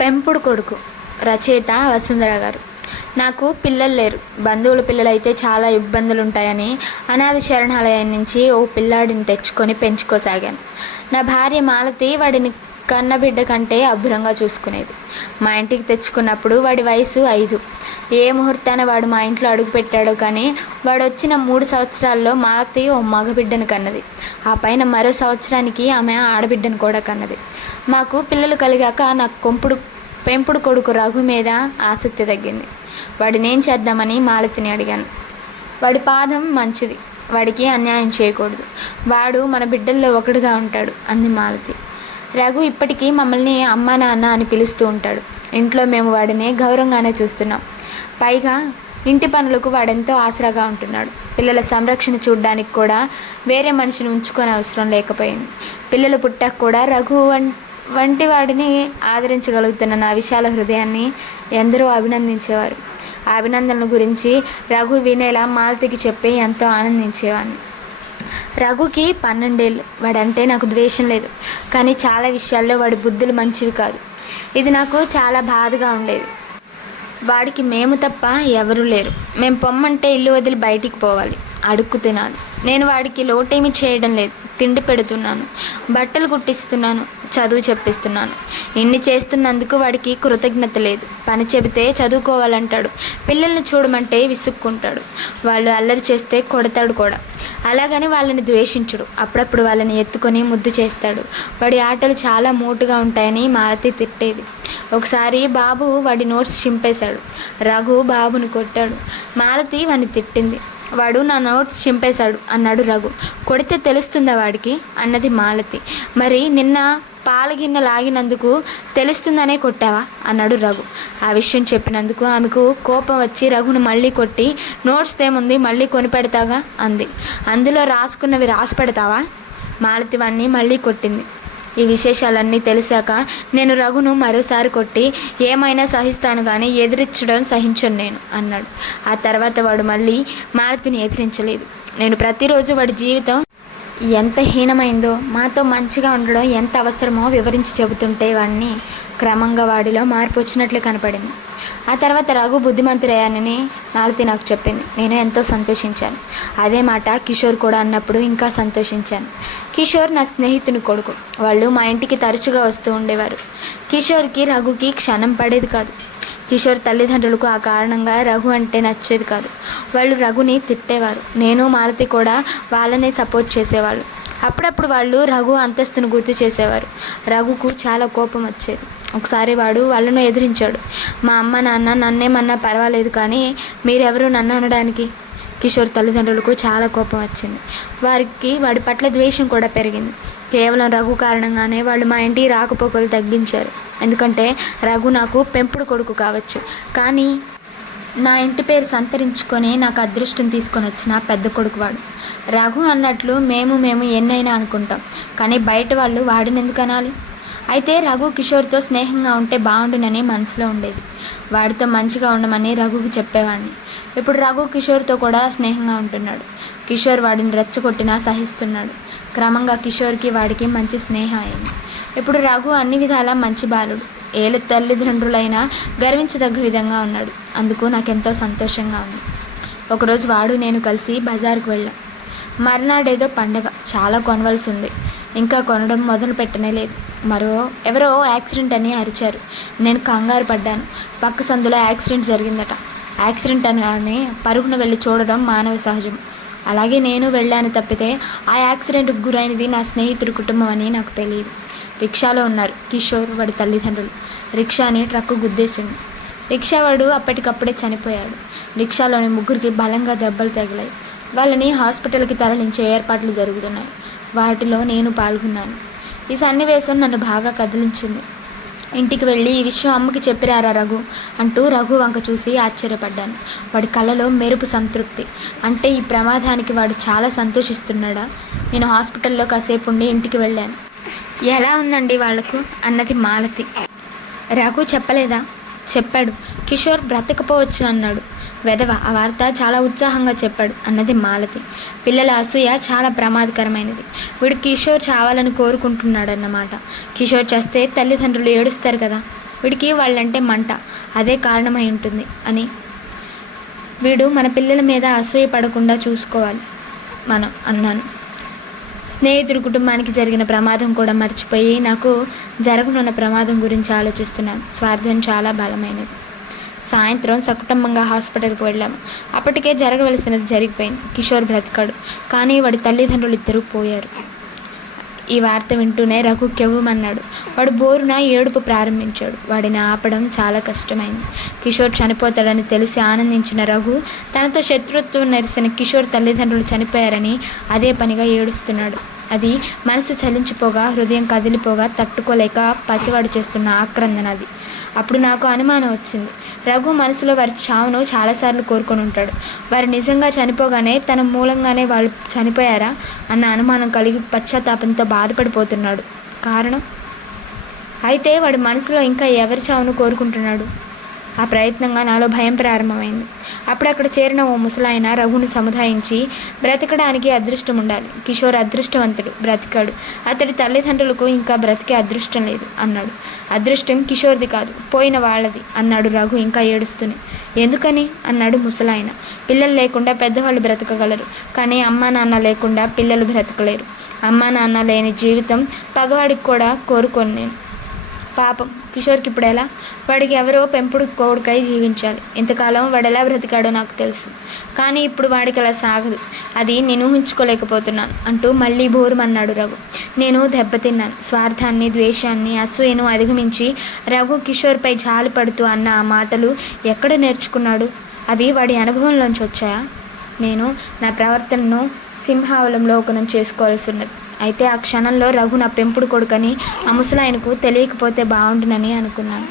పెంపుడు కొడుకు రచయిత వసుంధర గారు. నాకు పిల్లలు లేరు. బంధువుల పిల్లలైతే చాలా ఇబ్బందులు ఉంటాయని అనాథ శరణాలయం నుంచి ఓ పిల్లాడిని తెచ్చుకొని పెంచుకోసాగాను. నా భార్య మాలతి వాడిని కన్నబిడ్డ కంటే అబ్బురంగా చూసుకునేది. మా ఇంటికి తెచ్చుకున్నప్పుడు వాడి వయసు 5. ఏ ముహూర్తాన వాడు మా ఇంట్లో అడుగుపెట్టాడో కానీ వాడు వచ్చిన 3 సంవత్సరాల్లో మాలతి ఓ మగబిడ్డను కన్నది. ఆ పైన మరో సంవత్సరానికి ఆమె ఆడబిడ్డను కూడా కన్నది. మాకు పిల్లలు కలిగాక నాకు పెంపుడు కొడుకు రఘు మీద ఆసక్తి తగ్గింది. వాడిని ఏం చేద్దామని మాలతిని అడిగాను. వాడి పాదం మంచిది, వాడికి అన్యాయం చేయకూడదు, వాడు మన బిడ్డల్లో ఒకడుగా ఉంటాడు అంది మాలతి. రఘు ఇప్పటికీ మమ్మల్ని అమ్మా నాన్న అని పిలుస్తూ ఉంటాడు. ఇంట్లో మేము వాడిని గౌరవంగానే చూస్తున్నాం. పైగా ఇంటి పనులకు వాడెంతో ఆసరాగా ఉంటున్నాడు. పిల్లల సంరక్షణ చూడడానికి కూడా వేరే మనిషిని ఉంచుకొని అవసరం లేకపోయింది. పిల్లలు పుట్టాక కూడా రఘు వంటి వాడిని ఆదరించగలుగుతున్న నా విశాల హృదయాన్ని ఎందరో అభినందించేవారు. ఆ అభినందనల గురించి రఘు వినేలా మాలతికి చెప్పి ఎంతో ఆనందించేవాడిని. రఘుకి 12 ఏళ్ళు. వాడంటే నాకు ద్వేషం లేదు, కానీ చాలా విషయాల్లో వాడి బుద్ధులు మంచివి కాదు. ఇది నాకు చాలా బాధగా ఉండేది. వాడికి మేము తప్ప ఎవరూ లేరు. మేము పొమ్మంటే ఇల్లు వదిలి బయటికి పోవాలి, అడుక్కు తినాలి. నేను వాడికి లోటేమీ చేయడం లేదు. తిండి పెడుతున్నాను, బట్టలు కుట్టిస్తున్నాను, చదువు చెప్పిస్తున్నాను. ఇన్ని చేస్తున్నందుకు వాడికి కృతజ్ఞత లేదు. పని చెబితే చదువుకోవాలంటాడు, పిల్లల్ని చూడమంటే విసుక్కుంటాడు, వాళ్ళు అల్లరి చేస్తే కొడతాడు కూడా. అలాగని వాళ్ళని ద్వేషించడు. అప్పుడప్పుడు వాళ్ళని ఎత్తుకొని ముద్దు చేస్తాడు. వాడి ఆటలు చాలా మోటుగా ఉంటాయని మాలతి తిట్టేది. ఒకసారి బాబు వాడి నోట్స్ చింపేశాడు. రఘు బాబుని కొట్టాడు. మాలతి వాడిని తిట్టింది. వాడు నా నోట్స్ చింపేశాడు అన్నాడు రఘు. కొడితే తెలుస్తుందా వాడికి అన్నది మాలతి. మరి నిన్న పాలగిన్నె లాగినందుకు తెలుస్తుందనే కొట్టావా అన్నాడు రఘు. ఆ విషయం చెప్పినందుకు ఆమెకు కోపం వచ్చి రఘును మళ్ళీ కొట్టి, నోట్స్ ఏముంది మళ్ళీ కొనిపెడతాగా అంది. అందులో రాసుకున్నవి రాసి పెడతావా? మాలతి వాణ్ణి మళ్ళీ కొట్టింది. ఈ విశేషాలన్నీ తెలిసాక నేను రఘును మరోసారి కొట్టి ఏమైనా సహిస్తాను కానీ ఎదిరించడం సహించను నేను అన్నాడు. ఆ తర్వాత వాడు మళ్ళీ మాలతిని ఎదిరించలేదు. నేను ప్రతిరోజు వాడి జీవితం ఎంత హీనమైందో, మాతో మంచిగా ఉండడం ఎంత అవసరమో వివరించి చెబుతుంటే వాడిని క్రమంగా వాడిలో మార్పు వచ్చినట్లు కనపడింది. ఆ తర్వాత రఘు బుద్ధిమంతుడయ్యానని మాలతి నాకు చెప్పింది. నేను ఎంతో సంతోషించాను. అదే మాట కిషోర్ కూడా అన్నప్పుడు ఇంకా సంతోషించాను. కిషోర్ నా స్నేహితుని కొడుకు. వాళ్ళు మా ఇంటికి తరచుగా వస్తూ ఉండేవారు. కిషోర్కి రఘుకి క్షణం పడేది కాదు. కిషోర్ తల్లిదండ్రులకు ఆ కారణంగా రఘు అంటే నచ్చేది కాదు. వాళ్ళు రఘుని తిట్టేవారు. నేను మాలతి కూడా వాళ్ళనే సపోర్ట్ చేసేవాళ్ళు. అప్పుడప్పుడు వాళ్ళు రఘు అంతస్తును గుర్తు చేసేవారు. రఘుకు చాలా కోపం వచ్చేది. ఒకసారి వాడు వాళ్ళను ఎదిరించాడు. మా అమ్మ నాన్న నన్నేమన్నా పర్వాలేదు, కానీ మీరెవరు నన్ను అనడానికి? కిషోర్ తల్లిదండ్రులకు చాలా కోపం వచ్చింది. వారికి వాడి పట్ల ద్వేషం కూడా పెరిగింది. కేవలం రఘు కారణంగానే వాళ్ళు మా ఇంటికి రాకపోకలు తగ్గించారు. ఎందుకంటే రఘు నాకు పెంపుడు కొడుకు కావచ్చు, కానీ నా ఇంటి పేరు సంతరించుకొని నాకు అదృష్టం తీసుకొని వచ్చిన పెద్ద కొడుకు వాడు. రఘు అన్నట్లు మేము ఎన్నైనా అనుకుంటాం, కానీ బయట వాళ్ళు వాడిని ఎందుకు అనాలి? అయితే రఘు కిషోర్తో స్నేహంగా ఉంటే బాగుండునని మనసులో ఉండేది. వాడితో మంచిగా ఉండమని రఘుకి చెప్పేవాడిని. ఇప్పుడు రఘు కిషోర్తో కూడా స్నేహంగా ఉంటున్నాడు. కిషోర్ వాడిని రెచ్చగొట్టినా సహిస్తున్నాడు. క్రమంగా కిషోర్కి వాడికి మంచి స్నేహం అయింది. ఇప్పుడు రఘు అన్ని విధాలా మంచి బాలుడు. ఏళ్ళ తల్లిదండ్రులైనా గర్వించదగ్గ విధంగా ఉన్నాడు. అందుకు నాకెంతో సంతోషంగా ఉంది. ఒకరోజు వాడు నేను కలిసి బజారుకు వెళ్ళాం. మర్నాడేదో పండగ, చాలా కొనవలసి ఉంది. ఇంకా కొనడం మొదలు పెట్టనే లేదు. ఎవరో యాక్సిడెంట్ అని అరిచారు. నేను కంగారు పడ్డాను. పక్క సందులో యాక్సిడెంట్ జరిగిందట. యాక్సిడెంట్ అని పరుగున వెళ్ళి చూడడం మానవ సహజం. అలాగే నేను వెళ్ళాను తప్పితే ఆ యాక్సిడెంట్కు గురైనది నా స్నేహితుడి కుటుంబం అని నాకు తెలియదు. రిక్షాలో ఉన్నారు కిషోర్, వాడి తల్లిదండ్రులు. రిక్షాని ట్రక్కు గుద్దేసింది. రిక్షావాడు అప్పటికప్పుడే చనిపోయాడు. రిక్షాలోని 3కి బలంగా దెబ్బలు తగిలాయి. వాళ్ళని హాస్పిటల్కి తరలించే ఏర్పాట్లు జరుగుతున్నాయి. వాటిలో నేను పాల్గొన్నాను. ఈ సన్నివేశం నన్ను బాగా కదిలించింది. ఇంటికి వెళ్ళి ఈ విషయం అమ్మకి చెప్పిరారా రఘు అంటూ రఘు వంక చూసి ఆశ్చర్యపడ్డాను. వాడి కళ్ళలో మెరుపు సంతృప్తి. అంటే ఈ ప్రమాదానికి వాడు చాలా సంతోషిస్తున్నాడా? నేను హాస్పిటల్లో కాసేపు ఉండి ఇంటికి వెళ్ళాను. ఎలా ఉందండి వాళ్లకు అన్నది మాలతి. రఘు చెప్పలేదా? చెప్పాడు. కిషోర్ బ్రతకపోవచ్చు అన్నాడు. వెధవ, ఆ వార్త చాలా ఉత్సాహంగా చెప్పాడు అన్నది మాలతి. పిల్లల అసూయ చాలా ప్రమాదకరమైనది. వీడు కిషోర్ చావాలని కోరుకుంటున్నాడన్నమాట. కిషోర్ చేస్తే తల్లిదండ్రులు ఏడుస్తారు కదా. వీడికి వాళ్ళంటే మంట, అదే కారణమై ఉంటుంది అని. వీడు మన పిల్లల మీద అసూయ పడకుండా చూసుకోవాలి మనం అన్నాను. స్నేహితుడి కుటుంబానికి జరిగిన ప్రమాదం కూడా మర్చిపోయి నాకు జరగనున్న ప్రమాదం గురించి ఆలోచిస్తున్నాను. స్వార్థం చాలా బలమైనది. సాయంత్రం సకుటుంబంగా హాస్పిటల్కి వెళ్ళాము. అప్పటికే జరగవలసినది జరిగిపోయింది. కిషోర్ బ్రతికాడు, కానీ వాడి తల్లిదండ్రులు ఇద్దరూ పోయారు. ఈ వార్త వింటూనే రఘు కెవ్వుమన్నాడు. వాడు బోరున ఏడుపు ప్రారంభించాడు. వాడిని ఆపడం చాలా కష్టమైంది. కిషోర్ చనిపోతాడని తెలిసి ఆనందించిన రఘు తనతో శత్రుత్వం నెరిసిన కిషోర్ తల్లిదండ్రులు చనిపోయారని అదే పనిగా ఏడుస్తున్నాడు. అది మనసు చలించిపోగా, హృదయం కదిలిపోగా తట్టుకోలేక పసివాడు చేస్తున్న ఆక్రందన అది. అప్పుడు నాకు అనుమానం వచ్చింది. రఘు మనసులో వారి చావును చాలాసార్లు కోరుకొని ఉంటాడు. వారు నిజంగా చనిపోగానే తన మూలంగానే వాళ్ళు చనిపోయారా అన్న అనుమానం కలిగి పశ్చాత్తాపంతో బాధపడిపోతున్నాడు. కారణం? అయితే వాడి మనసులో ఇంకా ఎవరి చావును కోరుకుంటున్నాడు? ఆ ప్రయత్నంగా నాలో భయం ప్రారంభమైంది. అప్పుడు అక్కడ చేరిన ఓ ముసలాయన రఘును సముదాయించి, బ్రతకడానికి అదృష్టం ఉండాలి. కిషోర్ అదృష్టవంతుడు, బ్రతికాడు. అతడి తల్లిదండ్రులకు ఇంకా బ్రతికే అదృష్టం లేదు అన్నాడు. అదృష్టం కిషోర్ది కాదు, పోయిన వాళ్ళది అన్నాడు రఘు ఇంకా ఏడుస్తూనే. ఎందుకని అన్నాడు ముసలాయన. పిల్లలు లేకుండా పెద్దవాళ్ళు బ్రతకగలరు, కానీ అమ్మా నాన్న లేకుండా పిల్లలు బ్రతకలేరు. అమ్మా నాన్న లేని జీవితం పగవాడికి కూడా కోరుకోను నేను. పాపం కిషోర్కి ఇప్పుడు ఎలా? వాడికి ఎవరో పెంపుడు కోడికై జీవించాలి. ఇంతకాలం వాడు ఎలా బ్రతికాడో నాకు తెలుసు, కానీ ఇప్పుడు వాడికి అలా సాగదు. అది నేను ఊహించుకోలేకపోతున్నాను అంటూ మళ్ళీ బోరుమన్నాడు రఘు. నేను దెబ్బతిన్నాను. స్వార్థాన్ని, ద్వేషాన్ని, అసూయను అధిగమించి రఘు కిషోర్పై జాలి పడుతూ అన్న ఆ మాటలు ఎక్కడ నేర్చుకున్నాడు? అవి వాడి అనుభవంలోంచి వచ్చాయా? నేను నా ప్రవర్తనను సింహావలంలోకనం చేసుకోవాల్సి ఉన్నది. అయితే ఆ క్షణంలో రఘు నా పెంపుడు కొడుకని ఆ ముసలాయనకు తెలియకపోతే బాగుండునని అనుకున్నాను.